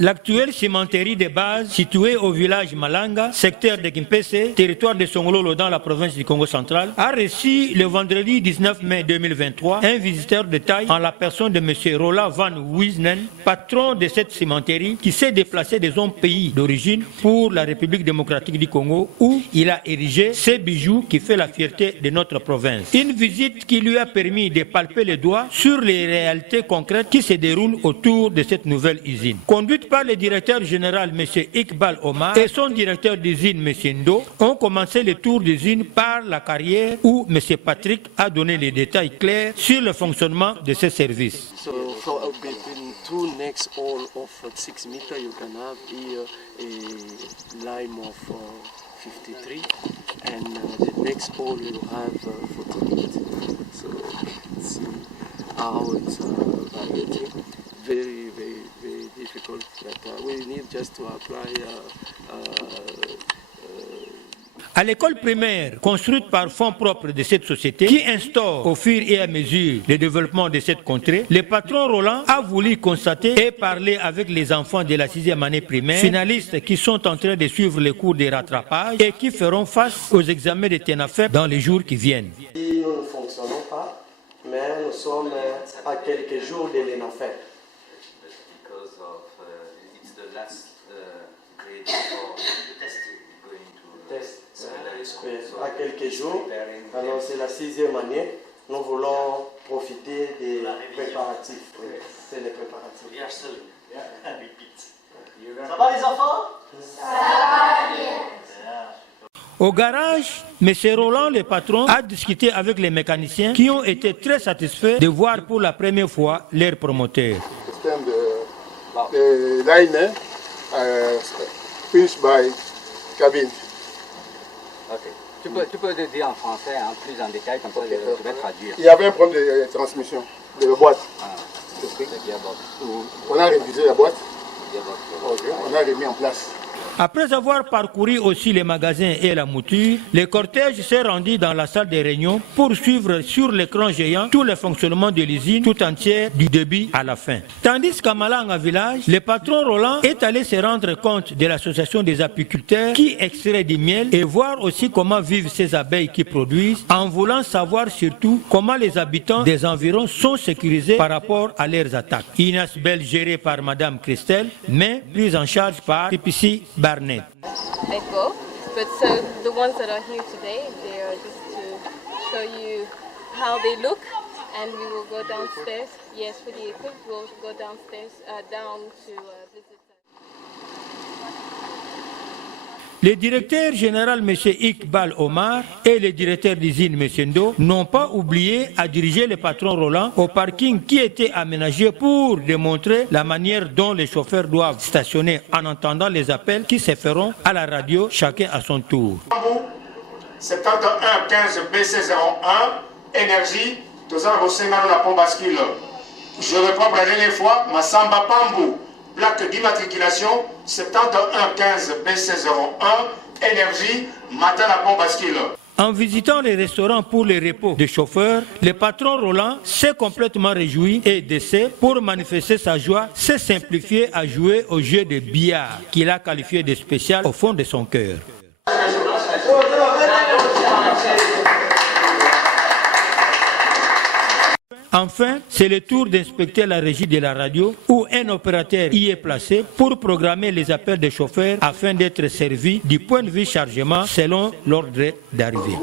L'actuelle cimenterie de base, située au village Malanga, secteur de Kimpese, territoire de Songololo dans la province du Congo central, a reçu le vendredi 19 mai 2023 un visiteur de taille en la personne de M. Roland Van Wisnen, patron de cette cimenterie qui s'est déplacé de son pays d'origine pour la République démocratique du Congo où il a érigé ces bijoux qui fait la fierté de notre province. Une visite qui lui a permis de palper les doigts sur les réalités concrètes qui se déroulent autour de cette nouvelle usine. Conduite par le directeur général M. Iqbal Omar et son directeur d'usine M. Ndo, ont commencé le tour d'usine par la carrière où M. Patrick a donné les détails clairs sur le fonctionnement de ces services. So between two next hole of 6 meters, you can have here a lime of 53, and the next hole you have 48. So see how it's variety. Very difficult, but we need just to apply. À l'école primaire, construite par fonds propres de cette société, qui instaure au fur et à mesure le développement de cette contrée, le patron Roland a voulu constater et parler avec les enfants de la 6e année primaire, finalistes qui sont en train de suivre les cours de rattrapage et qui feront face aux examens de TENAFEP dans les jours qui viennent. Nous ne fonctionnons pas, mais nous sommes à quelques jours de l'ENAFEP. À quelques jours, alors c'est la 6e année, nous voulons profiter des préparatifs. C'est les préparatifs. Ça va les enfants? Ça va bien. Au garage, M. Roland, le patron, a discuté avec les mécaniciens qui ont été très satisfaits de voir pour la première fois leur promoteur. Système de liner finished by cabine. Okay. Tu peux le dire en français, hein, plus en détail, comme ça je vais traduire. Il y avait un problème de transmission de la boîte. On a révisé la boîte. Okay. On a remis en place. Après avoir parcouru aussi les magasins et la mouture, le cortège s'est rendu dans la salle de réunion pour suivre sur l'écran géant tout le fonctionnement de l'usine tout entière du début à la fin. Tandis qu'à Malanga village, le patron Roland est allé se rendre compte de l'association des apiculteurs qui extrait du miel et voir aussi comment vivent ces abeilles qui produisent, en voulant savoir surtout comment les habitants des environs sont sécurisés par rapport à leurs attaques. Une belle gérée par Madame Christelle, mais prise en charge par PPC Barnett. They go, but so the ones that are here today, they are just to show you how they look, and we will go downstairs. Yes, for the equipped, we'll go downstairs, down to visit. Le directeur général M. Iqbal Omar et le directeur d'usine M. Ndo n'ont pas oublié à diriger le patron Roland au parking qui était aménagé pour démontrer la manière dont les chauffeurs doivent stationner en entendant les appels qui se feront à la radio, chacun à son tour. 7115 BC01, énergie, tout ça, vous savez, la pompe bascule. Je reprends pour la dernière fois, Massamba Pambou. Plaque d'immatriculation 7115 BC01, énergie, matin la pompe bascule. En visitant les restaurants pour les repos des chauffeurs, le patron Roland s'est complètement réjoui et d'essai pour manifester sa joie, s'est simplifié à jouer au jeu de billard qu'il a qualifié de spécial au fond de son cœur. Enfin, c'est le tour d'inspecter la régie de la radio où un opérateur y est placé pour programmer les appels des chauffeurs afin d'être servis du point de vue chargement selon l'ordre d'arrivée.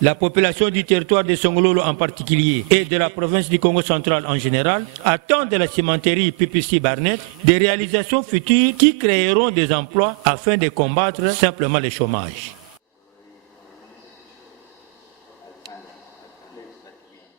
La population du territoire de Songololo en particulier et de la province du Congo central en général attend de la cimenterie PPC Barnett des réalisations futures qui créeront des emplois afin de combattre simplement le chômage.